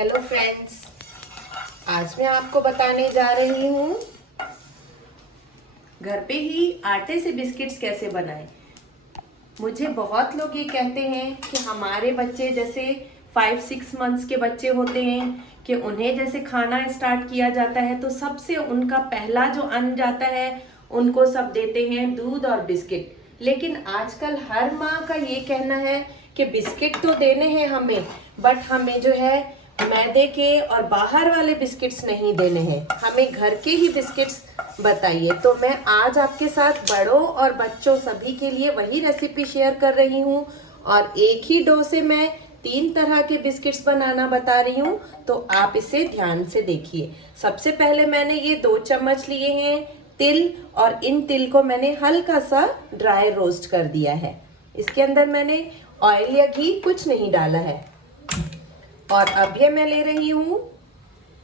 Hello friends, आज मैं आपको बताने जा रही हूँ घर पे ही आटे से बिस्किट्स कैसे बनाएं। मुझे बहुत लोग ये कहते हैं कि हमारे बच्चे जैसे 5-6 मंथ्स के बच्चे होते हैं कि उन्हें जैसे खाना स्टार्ट किया जाता है तो सबसे उनका पहला जो अन्न जाता है उनको सब देते हैं दूध और बिस्किट। लेकिन आजकल हर माँ का ये कहना है कि बिस्किट तो देने हैं हमें, बट हमें जो है मैदे के और बाहर वाले बिस्किट्स नहीं देने हैं, हमें घर के ही बिस्किट्स बताइए। तो मैं आज आपके साथ बड़ों और बच्चों सभी के लिए वही रेसिपी शेयर कर रही हूँ और एक ही डो से मैं 3 तरह के बिस्किट्स बनाना बता रही हूँ, तो आप इसे ध्यान से देखिए। सबसे पहले मैंने ये 2 चम्मच लिए हैं तिल और इन तिल को मैंने हल्का सा ड्राई रोस्ट कर दिया है। इसके अंदर मैंने ऑयल या घी कुछ नहीं डाला है। और अब ये मैं ले रही हूँ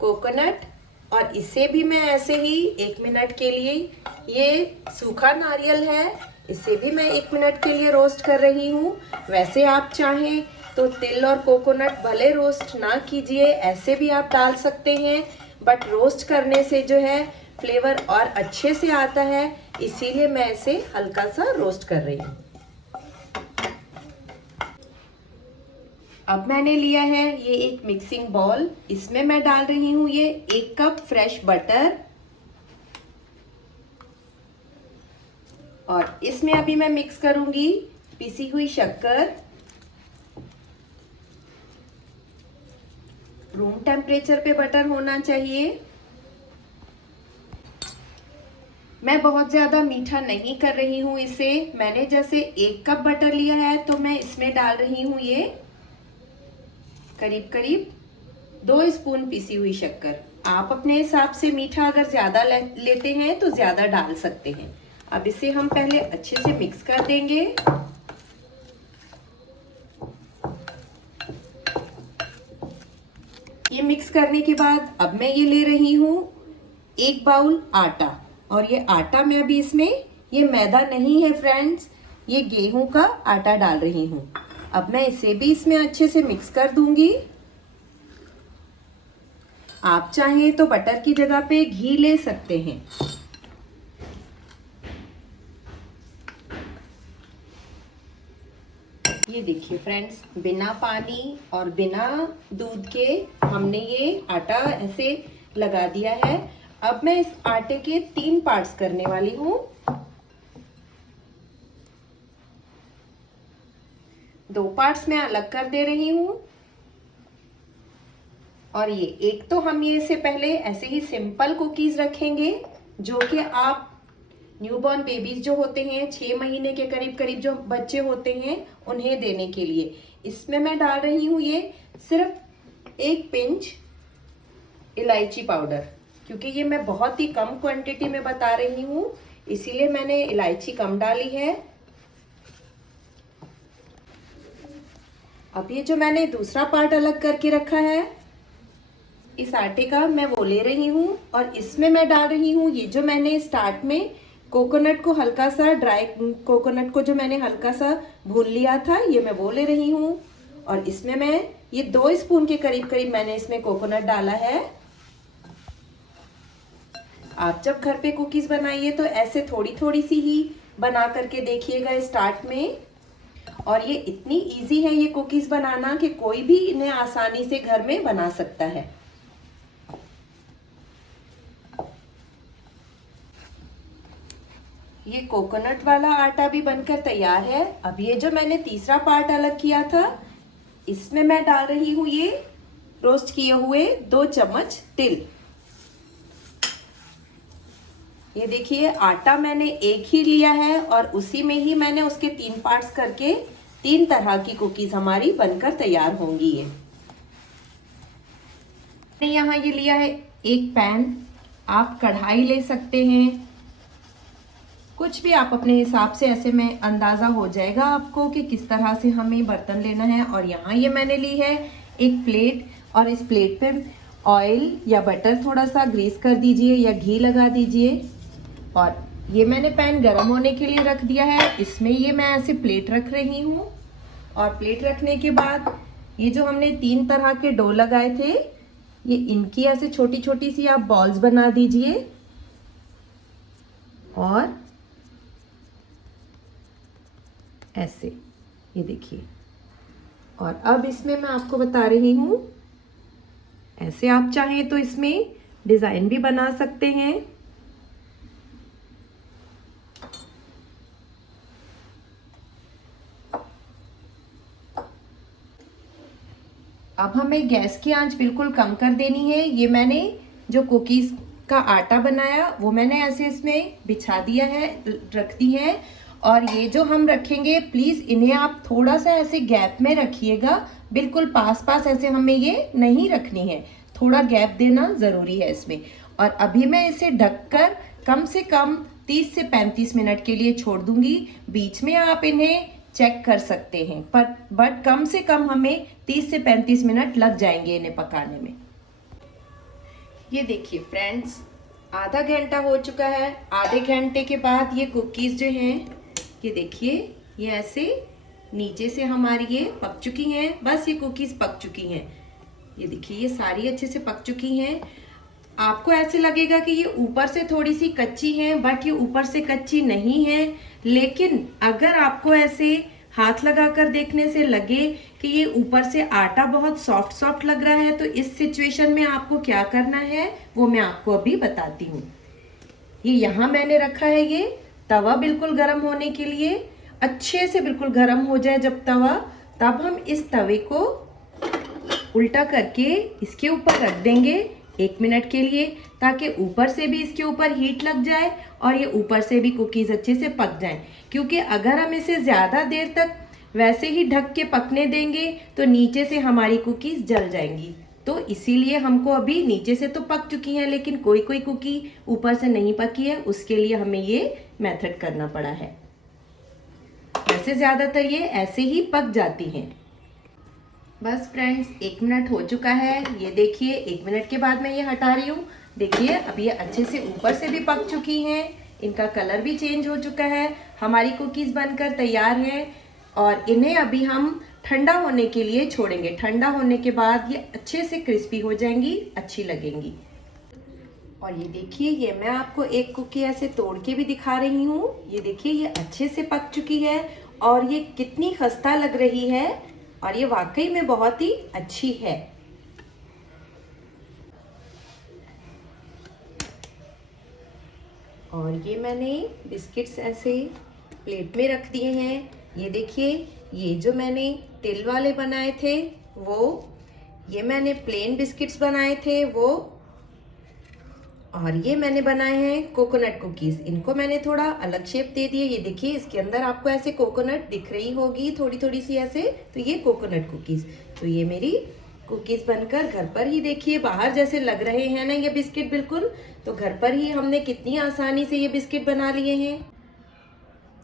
कोकोनट और इसे भी मैं ऐसे ही 1 मिनट के लिए, ये सूखा नारियल है, इसे भी मैं 1 मिनट के लिए रोस्ट कर रही हूँ। वैसे आप चाहें तो तिल और कोकोनट भले रोस्ट ना कीजिए, ऐसे भी आप डाल सकते हैं, बट रोस्ट करने से जो है फ्लेवर और अच्छे से आता है, इसीलिए मैं इसे हल्का सा रोस्ट कर रही हूँ। अब मैंने लिया है ये एक मिक्सिंग बाउल, इसमें मैं डाल रही हूँ ये 1 कप फ्रेश बटर और इसमें अभी मैं मिक्स करूंगी पिसी हुई शक्कर। रूम टेम्परेचर पे बटर होना चाहिए। मैं बहुत ज्यादा मीठा नहीं कर रही हूँ इसे। मैंने जैसे 1 कप बटर लिया है तो मैं इसमें डाल रही हूँ ये करीब करीब 2 स्पून पिसी हुई शक्कर। आप अपने हिसाब से मीठा अगर ज्यादा लेते हैं तो ज्यादा डाल सकते हैं। अब इसे हम पहले अच्छे से मिक्स कर देंगे। ये मिक्स करने के बाद अब मैं ये ले रही हूँ 1 बाउल आटा और ये आटा में अभी इसमें ये मैदा नहीं है फ्रेंड्स, ये गेहूं का आटा डाल रही हूँ। अब मैं इसे भी इसमें अच्छे से मिक्स कर दूंगी। आप चाहें तो बटर की जगह पे घी ले सकते हैं। ये देखिए फ्रेंड्स, बिना पानी और बिना दूध के हमने ये आटा ऐसे लगा दिया है। अब मैं इस आटे के 3 पार्ट्स करने वाली हूँ। 2 पार्ट्स मैं अलग कर दे रही हूँ और ये एक तो हम ये से पहले ऐसे ही सिंपल कुकीज रखेंगे जो कि आप न्यूबॉर्न बेबीज जो होते हैं 6 महीने के करीब करीब जो बच्चे होते हैं उन्हें देने के लिए। इसमें मैं डाल रही हूँ ये सिर्फ 1 पिंच इलायची पाउडर, क्योंकि ये मैं बहुत ही कम क्वांटिटी में बता रही हूँ, इसीलिए मैंने इलायची कम डाली है। अब ये जो मैंने दूसरा पार्ट अलग करके रखा है इस आटे का, मैं वो ले रही हूँ और इसमें मैं डाल रही हूँ ये जो मैंने स्टार्ट में कोकोनट को हल्का सा, ड्राई कोकोनट को जो मैंने हल्का सा भून लिया था, ये मैं वो ले रही हूँ और इसमें मैं ये 2 स्पून के करीब करीब मैंने इसमें कोकोनट डाला है। आप जब घर पे कुकीज बनाइए तो ऐसे थोड़ी थोड़ी सी ही बना करके देखिएगा स्टार्ट में। और ये इतनी इजी है ये कुकीज बनाना कि कोई भी इन्हें आसानी से घर में बना सकता है। ये कोकोनट वाला आटा भी बनकर तैयार है। अब ये जो मैंने तीसरा पार्ट अलग किया था इसमें मैं डाल रही हूँ ये रोस्ट किए हुए 2 चम्मच तिल। ये देखिए आटा मैंने एक ही लिया है और उसी में ही मैंने उसके 3 पार्ट्स करके 3 तरह की कुकीज हमारी बनकर तैयार होंगी। ये मैंने यहाँ ये लिया है एक पैन, आप कढ़ाई ले सकते हैं, कुछ भी आप अपने हिसाब से, ऐसे में अंदाजा हो जाएगा आपको कि किस तरह से हमें बर्तन लेना है। और यहाँ ये मैंने ली है एक प्लेट और इस प्लेट पे ऑयल या बटर थोड़ा सा ग्रीस कर दीजिए या घी लगा दीजिए और ये मैंने पैन गर्म होने के लिए रख दिया है। इसमें ये मैं ऐसे प्लेट रख रही हूँ और प्लेट रखने के बाद ये जो हमने 3 तरह के डो लगाए थे, ये इनकी ऐसे छोटी छोटी सी आप बॉल्स बना दीजिए और ऐसे, ये देखिए। और अब इसमें मैं आपको बता रही हूँ, ऐसे आप चाहें तो इसमें डिजाइन भी बना सकते हैं। अब हमें गैस की आंच बिल्कुल कम कर देनी है। ये मैंने जो कुकीज का आटा बनाया वो मैंने ऐसे इसमें बिछा दिया है, रख दी है। और ये जो हम रखेंगे, प्लीज इन्हें आप थोड़ा सा ऐसे गैप में रखिएगा, बिल्कुल पास पास ऐसे हमें ये नहीं रखनी है, थोड़ा गैप देना जरूरी है इसमें। और अभी मैं इसे ढककर कम से कम 30 से 35 मिनट के लिए छोड़ दूंगी। बीच में आप इन्हें चेक कर सकते हैं, पर बट कम से कम हमें 30 से 35 मिनट लग जाएंगे इन्हें पकाने में। ये देखिए फ्रेंड्स, आधा घंटा हो चुका है। आधे घंटे के बाद ये कुकीज जो हैं, ये देखिए, ये ऐसे नीचे से हमारी ये पक चुकी हैं। बस ये कुकीज पक चुकी हैं। ये देखिए, ये सारी अच्छे से पक चुकी हैं। आपको ऐसे लगेगा कि ये ऊपर से थोड़ी सी कच्ची हैं, बट ये ऊपर से कच्ची नहीं है। लेकिन अगर आपको ऐसे हाथ लगाकर देखने से लगे कि ये ऊपर से आटा बहुत सॉफ्ट सॉफ्ट लग रहा है, तो इस सिचुएशन में आपको क्या करना है वो मैं आपको अभी बताती हूँ। ये यहाँ मैंने रखा है ये तवा बिल्कुल गर्म होने के लिए। अच्छे से बिल्कुल गर्म हो जाए जब तवा, तब हम इस तवे को उल्टा करके इसके ऊपर रख देंगे 1 मिनट के लिए, ताकि ऊपर से भी इसके ऊपर हीट लग जाए और ये ऊपर से भी कुकीज अच्छे से पक जाएं। क्योंकि अगर हम इसे ज़्यादा देर तक वैसे ही ढक के पकने देंगे तो नीचे से हमारी कुकीज जल जाएंगी। तो इसीलिए हमको अभी नीचे से तो पक चुकी हैं, लेकिन कोई कोई कुकी ऊपर से नहीं पकी है, उसके लिए हमें ये मेथड करना पड़ा है। वैसे ज़्यादातर ये ऐसे ही पक जाती हैं। बस फ्रेंड्स, 1 मिनट हो चुका है। ये देखिए, 1 मिनट के बाद मैं ये हटा रही हूँ। देखिए, अब ये अच्छे से ऊपर से भी पक चुकी हैं, इनका कलर भी चेंज हो चुका है। हमारी कुकीज बनकर तैयार है और इन्हें अभी हम ठंडा होने के लिए छोड़ेंगे। ठंडा होने के बाद ये अच्छे से क्रिस्पी हो जाएंगी, अच्छी लगेंगी। और ये देखिए, ये मैं आपको एक कुकी ऐसे तोड़ के भी दिखा रही हूँ। ये देखिए, ये अच्छे से पक चुकी है और ये कितनी खस्ता लग रही है, और ये वाकई में बहुत ही अच्छी है। और ये मैंने बिस्किट्स ऐसे प्लेट में रख दिए हैं। ये देखिए, ये जो मैंने तिल वाले बनाए थे वो, ये मैंने प्लेन बिस्किट्स बनाए थे वो, और ये मैंने बनाए हैं कोकोनट कुकीज। इनको मैंने थोड़ा अलग शेप दे दी है। ये देखिए, इसके अंदर आपको ऐसे कोकोनट दिख रही होगी थोड़ी थोड़ी सी ऐसे, तो ये कोकोनट कुकीज। तो ये मेरी कुकीज बनकर घर पर ही, देखिए बाहर जैसे लग रहे हैं ना ये बिस्किट बिल्कुल, तो घर पर ही हमने कितनी आसानी से ये बिस्किट बना लिए हैं।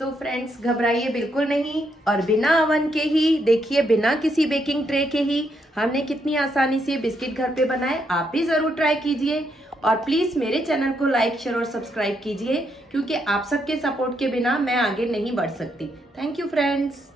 तो फ्रेंड्स, घबराइए बिल्कुल नहीं, और बिना ओवन के ही, देखिए बिना किसी बेकिंग ट्रे के ही हमने कितनी आसानी से बिस्किट घर पे बनाए। आप भी ज़रूर ट्राई कीजिए और प्लीज़ मेरे चैनल को लाइक, शेयर और सब्सक्राइब कीजिए, क्योंकि आप सबके सपोर्ट के बिना मैं आगे नहीं बढ़ सकती। Thank you friends.